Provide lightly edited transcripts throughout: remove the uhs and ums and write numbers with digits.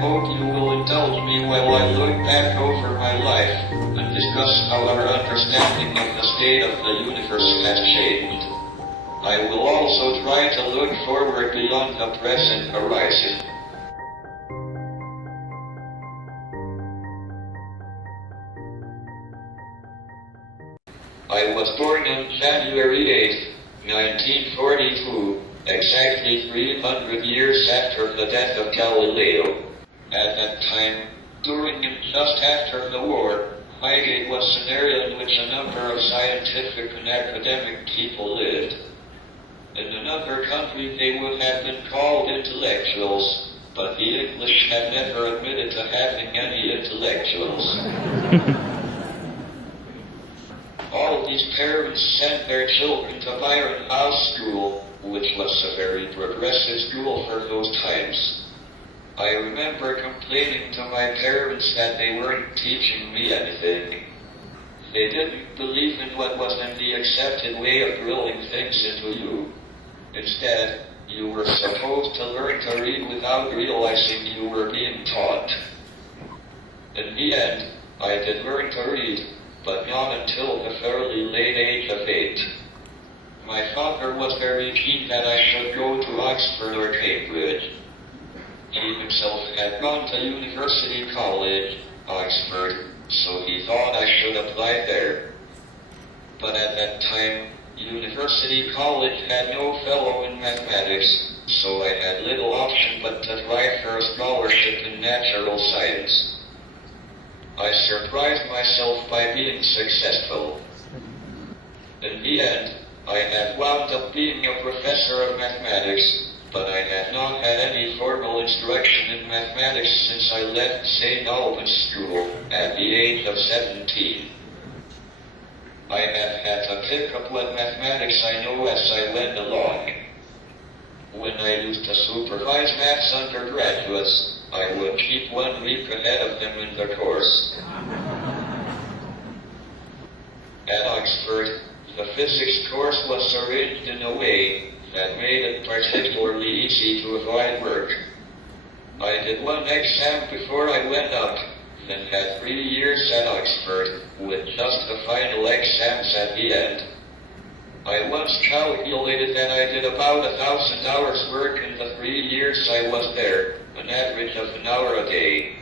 hope you will indulge me while I look back over my life and discuss how our understanding of the state of the universe has changed. I will also try to look forward beyond the present horizon. I was born on January 8, 1942, exactly 300 years after the death of Galileo. At that time, during and just after the war, Highgate was an area in which a number of scientific and academic people lived. In another country they would have been called intellectuals, but the English had never admitted to having any intellectuals. All these parents sent their children to Byron House School, which was a very progressive school for those times. I remember complaining to my parents that they weren't teaching me anything. They didn't believe in what was in the accepted way of drilling things into you. Instead, you were supposed to learn to read without realizing you were being taught. In the end, I did learn to read, but not until the fairly late age of 8. My father was very keen that I should go to Oxford or Cambridge. He himself had gone to University College, Oxford, so he thought I should apply there. But at that time, University College had no fellow in mathematics, so I had little option but to try for a scholarship in natural science. I surprised myself by being successful. In the end, I had wound up being a professor of mathematics, but I had not had any formal instruction in mathematics since I left St. Albans School at the age of 17. I have had to pick up what mathematics I know as I went along. When I used to supervise maths undergraduates, I would keep 1 week ahead of them in the course. At Oxford, the physics course was arranged in a way that made it particularly easy to avoid work. I did one exam before I went up, then had 3 years at Oxford, with just the final exams at the end. I once calculated that I did about 1,000 hours work in the 3 years I was there, an average of an hour a day.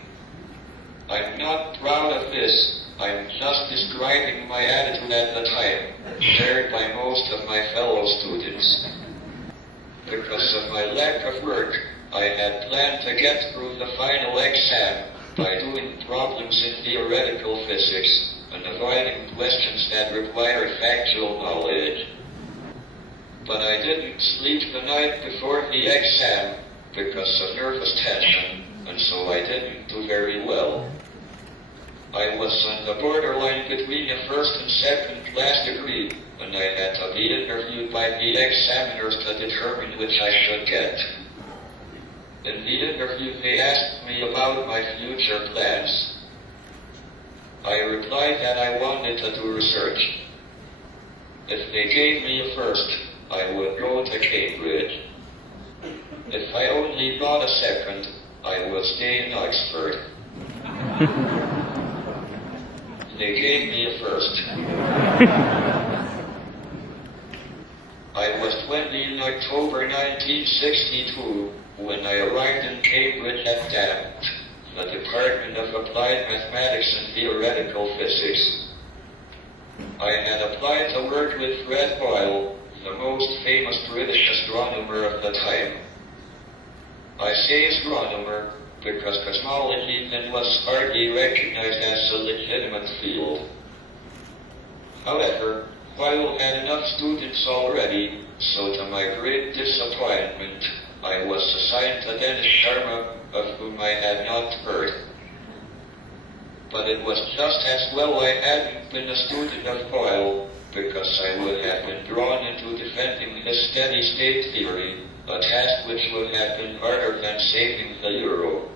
I'm not proud of this, I'm just describing my attitude at the time, shared by most of my fellow students. Because of my lack of work, I had planned to get through the final exam by doing problems in theoretical physics and avoiding questions that required factual knowledge. But I didn't sleep the night before the exam because of nervous tension, and so I didn't do very well. I was on the borderline between a first and second class degree, and I had to be interviewed by the examiners to determine which I should get. In the interview they asked me about my future plans. I replied that I wanted to do research. If they gave me a first, I would go to Cambridge. If I only got a second, I would stay in Oxford. They gave me a first. I was 20 in October 1962 when I arrived in Cambridge at DAPT, the Department of Applied Mathematics and Theoretical Physics. I had applied to work with Fred Hoyle, the most famous British astronomer of the time. I say astronomer because cosmology then was hardly recognized as a legitimate field. However, Hoyle had enough students already, so to my great disappointment, I was assigned to Dennis Sharma, of whom I had not heard. But it was just as well I hadn't been a student of Hoyle, because I would have been drawn into defending his steady-state theory, a task which would have been harder than saving the euro.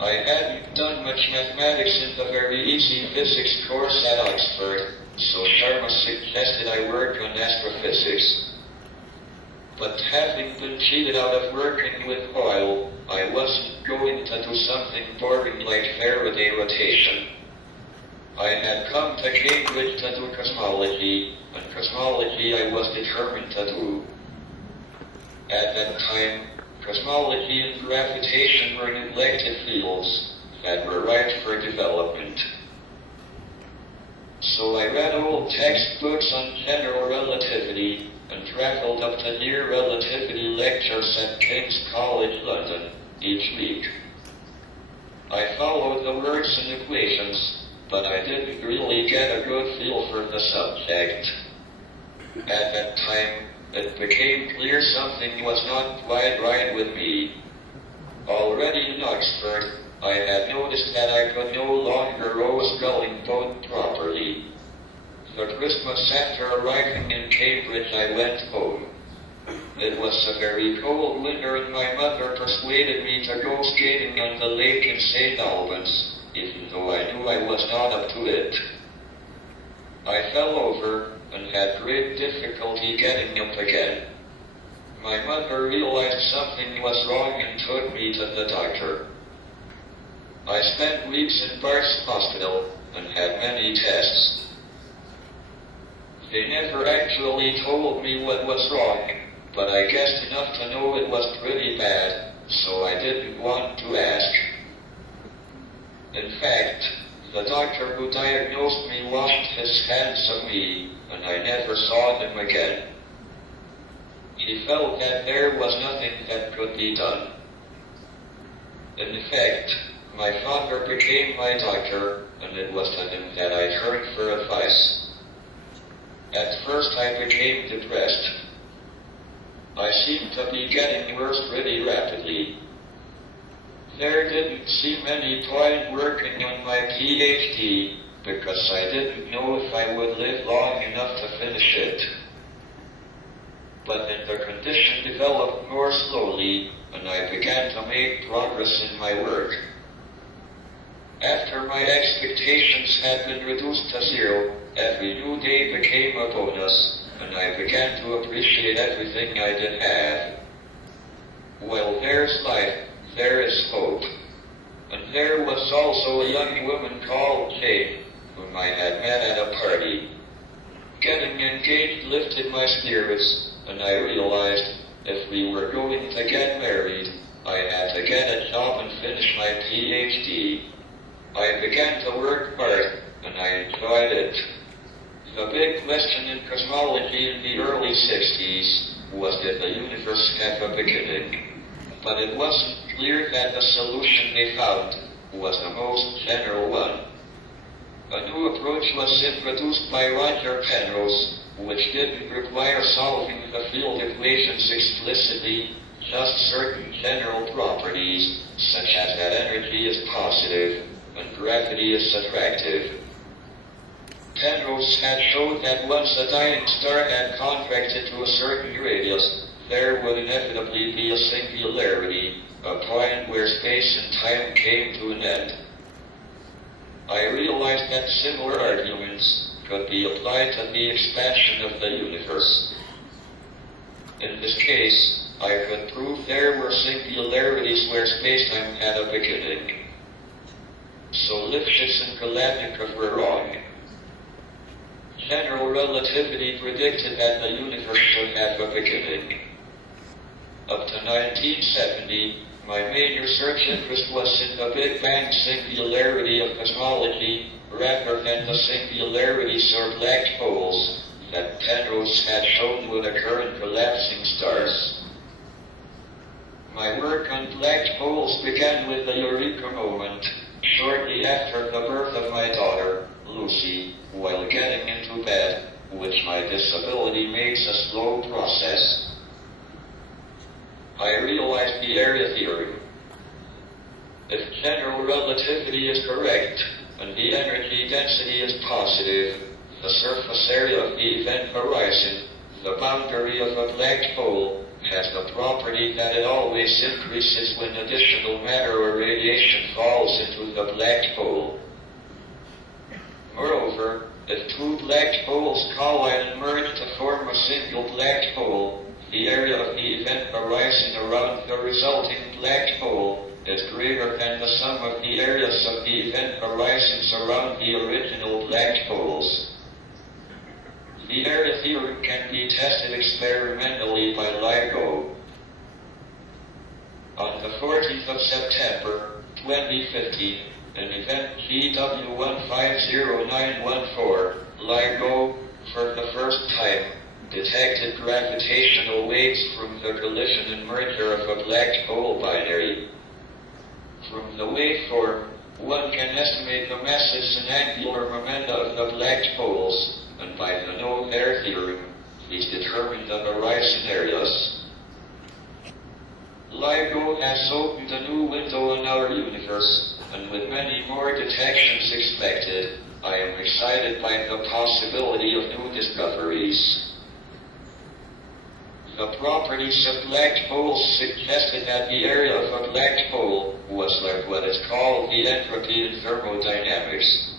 I hadn't done much mathematics in the very easy physics course at Oxford, so Starmus suggested I work on astrophysics. But having been cheated out of working with oil, I wasn't going to do something boring like Faraday rotation. I had come to Cambridge to do cosmology, and cosmology I was determined to do. At that time, cosmology and gravitation were neglected fields that were ripe for development. So I read old textbooks on general relativity and traveled up to near relativity lectures at King's College London each week. I followed the words and equations, but I didn't really get a good feel for the subject. At that time, it became clear something was not quite right with me. Already in Oxford, I had noticed that I could no longer row a sculling boat properly. The Christmas after arriving in Cambridge, I went home. It was a very cold winter and my mother persuaded me to go skating on the lake in St. Albans, even though I knew I was not up to it. I fell over and had great difficulty getting up again. My mother realized something was wrong and took me to the doctor. I spent weeks in Bart's hospital and had many tests. They never actually told me what was wrong, but I guessed enough to know it was pretty bad, so I didn't want to ask. In fact, the doctor who diagnosed me washed his hands of me, and I never saw him again. He felt that there was nothing that could be done. In fact, my father became my doctor, and it was to him that I turned for advice. At first I became depressed. I seemed to be getting worse pretty rapidly. There didn't seem any point working on my PhD, because I didn't know if I would live long enough to finish it. But then the condition developed more slowly, and I began to make progress in my work. After my expectations had been reduced to zero, every new day became a bonus, and I began to appreciate everything I did have. Well, there's life, there is hope. And there was also a young woman called Jane, whom I had met at a party. Getting engaged lifted my spirits, and I realized if we were going to get married, I had to get a job and finish my PhD. I began to work hard, and I enjoyed it. The big question in cosmology in the early 60s was, did the universe have a beginning? But it wasn't clear that the solution they found was the most general one. A new approach was introduced by Roger Penrose, which didn't require solving the field equations explicitly, just certain general properties, such as that energy is positive and gravity is attractive. Penrose had shown that once a dying star had contracted to a certain radius, there would inevitably be a singularity, a point where space and time came to an end. I realized that similar arguments could be applied to the expansion of the universe. In this case, I could prove there were singularities where spacetime had a beginning. So Lipschitz and Kolodnikov were wrong. General relativity predicted that the universe should have a beginning. Up to 1970, my main research interest was in the Big Bang singularity of cosmology rather than the singularities or black holes that Penrose had shown would occur in collapsing stars. My work on black holes began with the Eureka moment, shortly after the birth of my daughter, Lucy, while getting into bed, which my disability makes a slow process. I realized the area theorem. If general relativity is correct, and the energy density is positive, the surface area of the event horizon, the boundary of a black hole, has the property that it always increases when additional matter or radiation falls into the black hole. Moreover, if two black holes collide and merge to form a single black hole, the area of the event horizon around the resulting black hole is greater than the sum of the areas of the event horizons around the original black holes. The area theorem can be tested experimentally by LIGO. On the 14th of September, 2015, an event GW150914, LIGO, for the first time, detected gravitational waves from the collision and merger of a black hole binary. From the waveform, one can estimate the masses and angular momenta of the black holes, and by the no-air theorem, these determine the horizon areas. LIGO has opened a new window in our universe, and with many more detections expected, I am excited by the possibility of new discoveries. The properties of black holes suggested that the area of a black hole was like what is called the entropy in thermodynamics.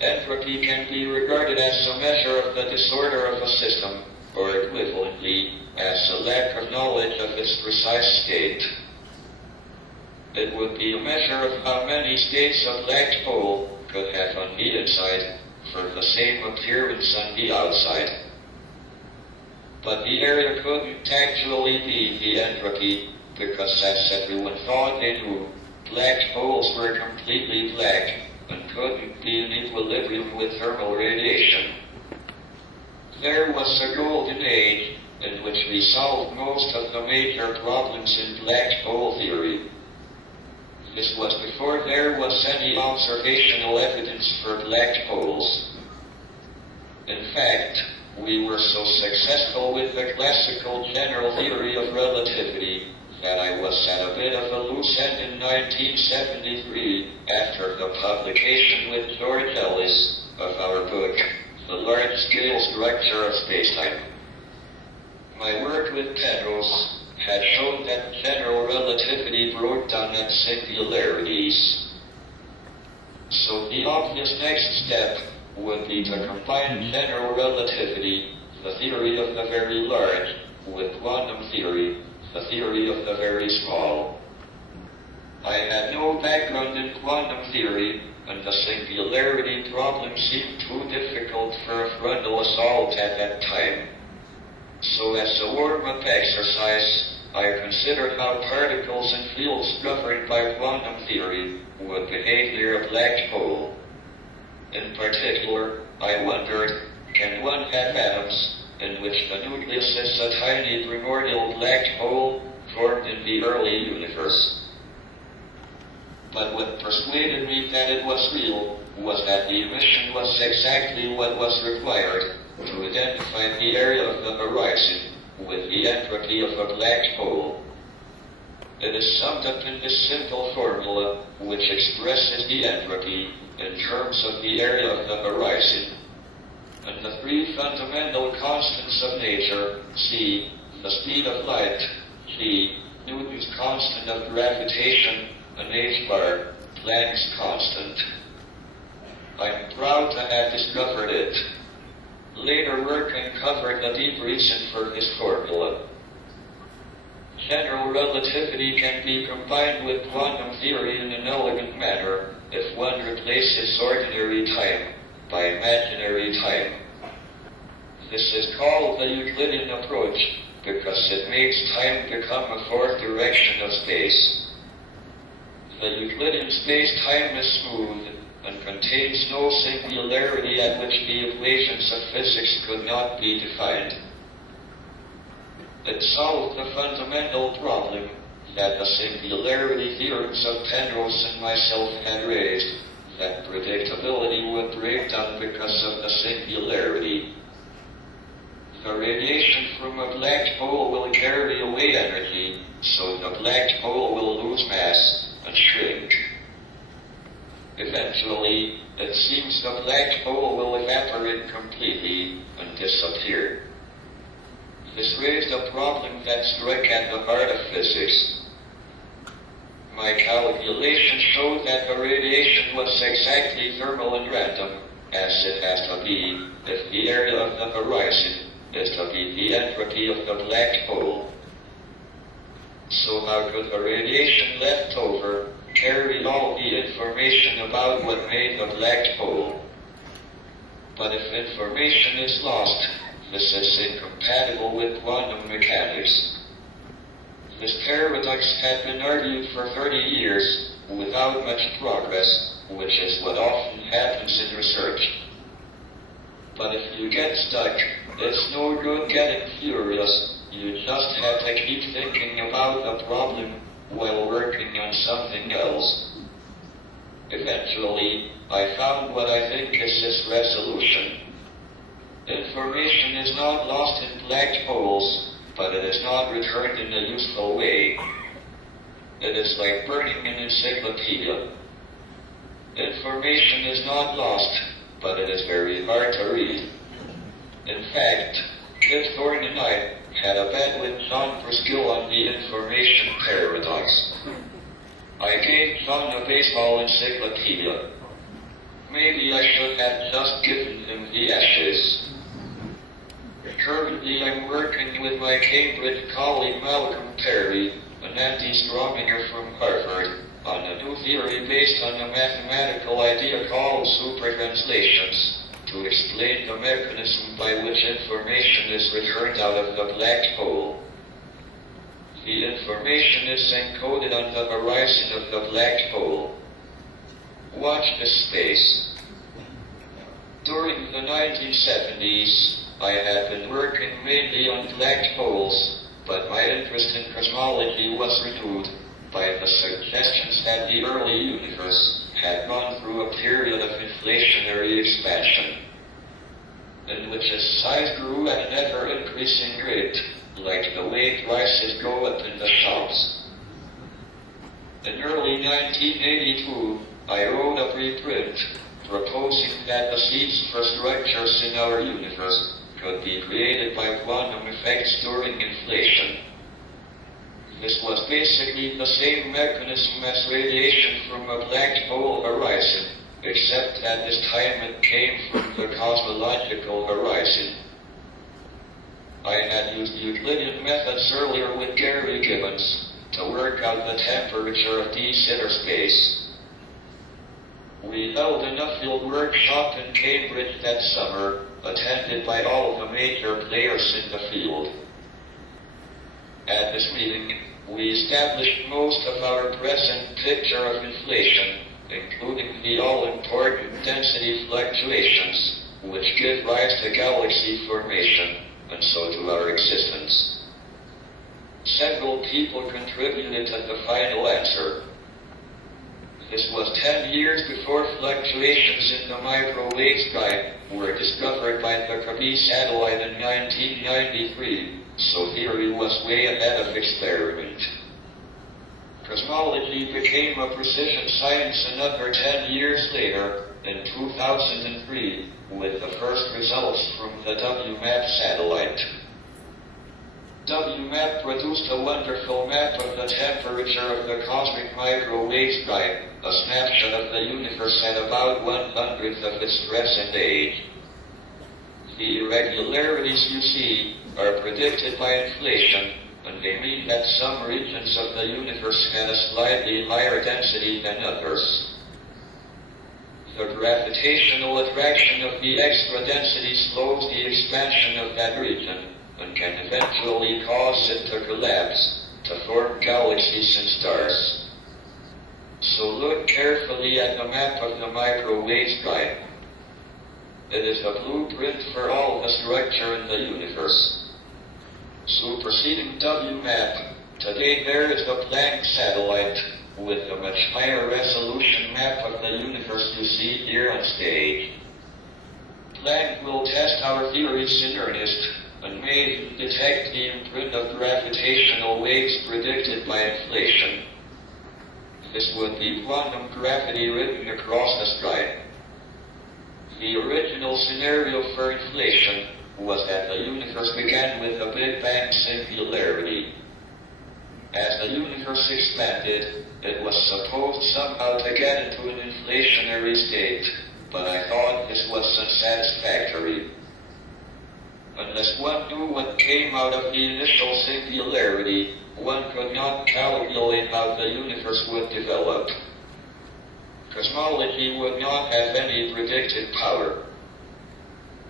Entropy can be regarded as a measure of the disorder of a system, or equivalently, as a lack of knowledge of its precise state. It would be a measure of how many states a black hole could have on the inside for the same appearance on the outside. But the area couldn't actually be the entropy, because as everyone thought they knew, black holes were completely black and couldn't be in equilibrium with thermal radiation. There was a golden age in which we solved most of the major problems in black hole theory. This was before there was any observational evidence for black holes. In fact, we were so successful with the classical general theory of relativity that I was at a bit of a loose end in 1973 after the publication with George Ellis of our book, The Large-Scale Structure of Spacetime. My work with Penrose had shown that general relativity broke down at singularities. So the obvious next step would be to combine general relativity, the theory of the very large, with quantum theory, the theory of the very small. I had no background in quantum theory, and the singularity problem seemed too difficult for a frontal assault at that time. So as a warm-up exercise, I considered how particles and fields governed by quantum theory would behave near a black hole. In particular, I wondered, can one have atoms in which the nucleus is a tiny primordial black hole formed in the early universe? But what persuaded me that it was real was that the emission was exactly what was required to identify the area of the horizon with the entropy of a black hole. It is summed up in this simple formula, which expresses the entropy in terms of the area of the horizon, and the three fundamental constants of nature, c, the speed of light, g, Newton's constant of gravitation, and h bar, Planck's constant. I'm proud to have discovered it. Later work uncovered the deep reason for this formula. General relativity can be combined with quantum theory in an elegant manner if one replaces ordinary time by imaginary time. This is called the Euclidean approach because it makes time become a fourth direction of space. The Euclidean space-time is smooth and contains no singularity at which the equations of physics could not be defined. It solved the fundamental problem that the singularity theorems of Penrose and myself had raised, that predictability would break down because of the singularity. The radiation from a black hole will carry away energy, so the black hole will lose mass and shrink. Eventually, it seems the black hole will evaporate completely and disappear. This raised a problem that struck at the heart of physics. My calculations showed that the radiation was exactly thermal and random, as it has to be if the area of the horizon is to be the entropy of the black hole. So how could the radiation left over carry all the information about what made the black hole? But if information is lost, this is incompatible with quantum mechanics. This paradox had been argued for 30 years, without much progress, which is what often happens in research. But if you get stuck, it's no good getting furious. You just have to keep thinking about the problem while working on something else. Eventually, I found what I think is its resolution. Information is not lost in black holes, but it is not returned in a useful way. It is like burning an encyclopedia. Information is not lost, but it is very hard to read. In fact, Kip Thorne and I had a bet with John Briscoe on the information paradox. I gave John a baseball encyclopedia. Maybe I should have just given him the ashes. Currently I'm working with my Cambridge colleague Malcolm Perry, an anti-Strominger from Harvard, on a new theory based on a mathematical idea called supertranslations, to explain the mechanism by which information is returned out of the black hole. The information is encoded on the horizon of the black hole. Watch this space. During the 1970s, I had been working mainly on black holes, but my interest in cosmology was renewed by the suggestions that the early universe had gone through a period of inflationary expansion, in which its size grew at an ever-increasing rate, like the way prices go up in the shops. In early 1982, I wrote a preprint proposing that the seeds for structures in our universe could be created by quantum effects during inflation. This was basically the same mechanism as radiation from a black hole horizon, except that this time it came from the cosmological horizon. I had used Euclidean methods earlier with Gary Gibbons to work out the temperature of de Sitter space. We held an upfield workshop in Cambridge that summer, attended by all the major players in the field. At this meeting, we established most of our present picture of inflation, including the all-important density fluctuations, which give rise to galaxy formation, and so to our existence. Several people contributed to the final answer. This was 10 years before fluctuations in the microwave sky were discovered by the Kirby satellite in 1993, so theory was way ahead of experiment. Cosmology became a precision science another 10 years later, in 2003, with the first results from the WMAP satellite. WMAP produced a wonderful map of the temperature of the cosmic microwave sky, a snapshot of the universe at about 1/100th of its present age. The irregularities you see are predicted by inflation, and they mean that some regions of the universe had a slightly higher density than others. The gravitational attraction of the extra density slows the expansion of that region, and can eventually cause it to collapse, to form galaxies and stars. So look carefully at the map of the microwave sky. It is a blueprint for all the structure in the universe. Superseding WMAP, today there is the Planck satellite, with a much higher resolution map of the universe you see here on stage. Planck will test our theories in earnest, and may detect the imprint of gravitational waves predicted by inflation. This would be quantum gravity written across the sky. The original scenario for inflation was that the universe began with a Big Bang singularity. As the universe expanded, it was supposed somehow to get into an inflationary state, but I thought this was unsatisfactory. And unless one knew what came out of the initial singularity, one could not calculate how the universe would develop. Cosmology would not have any predictive power.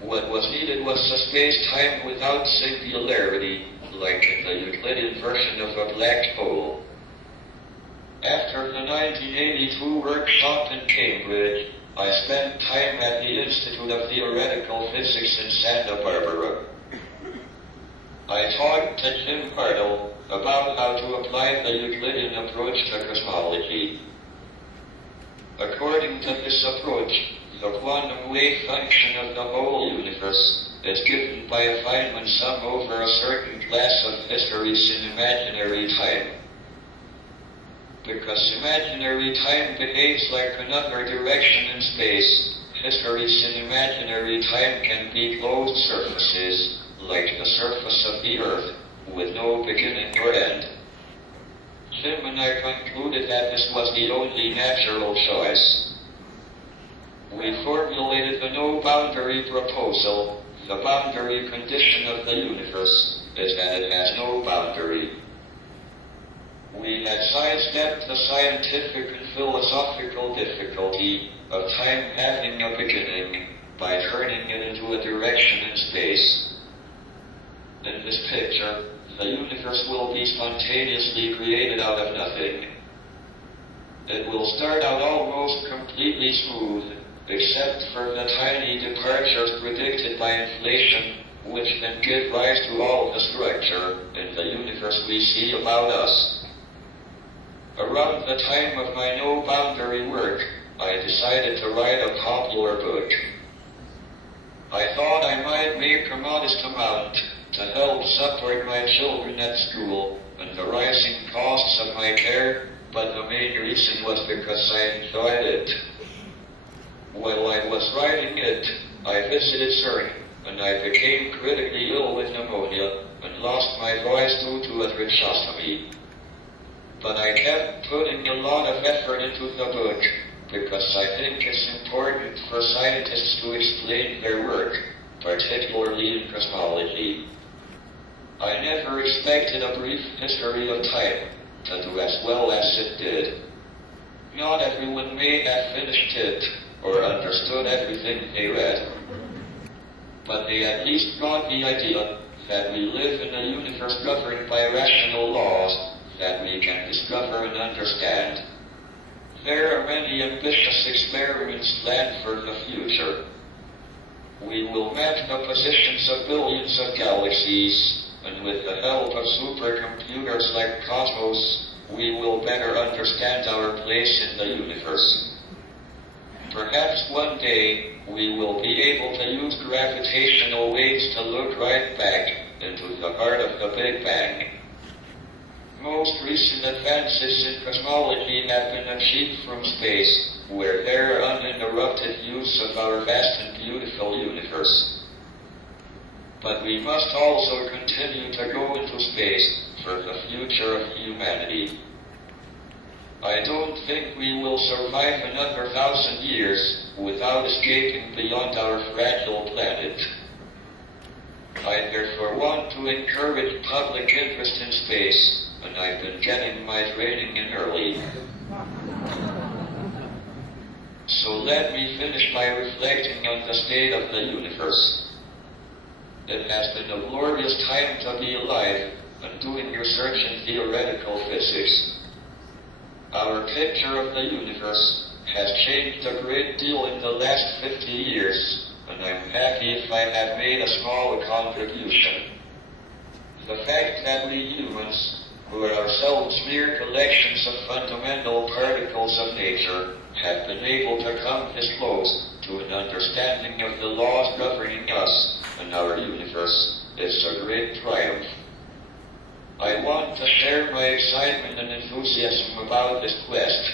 What was needed was a space-time without singularity, like in the Euclidean version of a black hole. After the 1982 workshop in Cambridge, I spent time at the Institute of Theoretical Physics in Santa Barbara. I talked to Jim Hartle about how to apply the Euclidean approach to cosmology. According to this approach, the quantum wave function of the whole universe is given by a Feynman sum over a certain class of histories in imaginary time. Because imaginary time behaves like another direction in space, histories in imaginary time can be closed surfaces, like the surface of the Earth, with no beginning or end. Jim and I concluded that this was the only natural choice. We formulated the no-boundary proposal. The boundary condition of the universe is that it has no boundary. We had sidestepped the scientific and philosophical difficulty of time having a beginning by turning it into a direction in space. In this picture, the universe will be spontaneously created out of nothing. It will start out almost completely smooth, except for the tiny departures predicted by inflation, which then give rise to all the structure in the universe we see about us. Around the time of my no-boundary work, I decided to write a popular book. I thought I might make a modest amount to help support my children at school and the rising costs of my care, but the main reason was because I enjoyed it. While I was writing it, I visited CERN, and I became critically ill with pneumonia and lost my voice due to a tracheostomy. But I kept putting a lot of effort into the book, because I think it's important for scientists to explain their work, particularly in cosmology. I never expected a brief history of time to do as well as it did. Not everyone may have finished it, or understood everything they read. But they at least got the idea that we live in a universe governed by rational laws that we can discover and understand. There are many ambitious experiments planned for the future. We will map the positions of billions of galaxies, and with the help of supercomputers like Cosmos, we will better understand our place in the universe. Perhaps one day, we will be able to use gravitational waves to look right back into the heart of the Big Bang. Most recent advances in cosmology have been achieved from space, where there are uninterrupted use of our vast and beautiful universe. But we must also continue to go into space for the future of humanity. I don't think we will survive another 1,000 years without escaping beyond our fragile planet. I therefore want to encourage public interest in space, and I've been getting my training in early. So let me finish by reflecting on the state of the universe. It has been a glorious time to be alive and doing research in theoretical physics. Our picture of the universe has changed a great deal in the last 50 years, and I'm happy if I have made a small contribution. The fact that we humans, who are ourselves mere collections of fundamental particles of nature, have been able to come this close to an understanding of the laws governing us and our universe is a great triumph. I want to share my excitement and enthusiasm about this quest.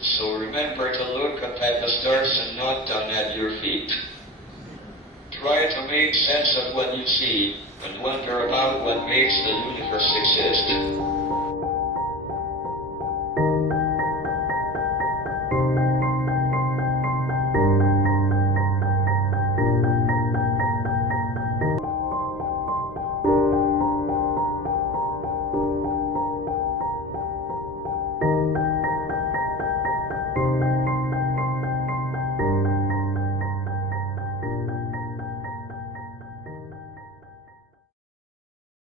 So remember to look up at the stars and not down at your feet. Try to make sense of what you see and wonder about what makes the universe exist.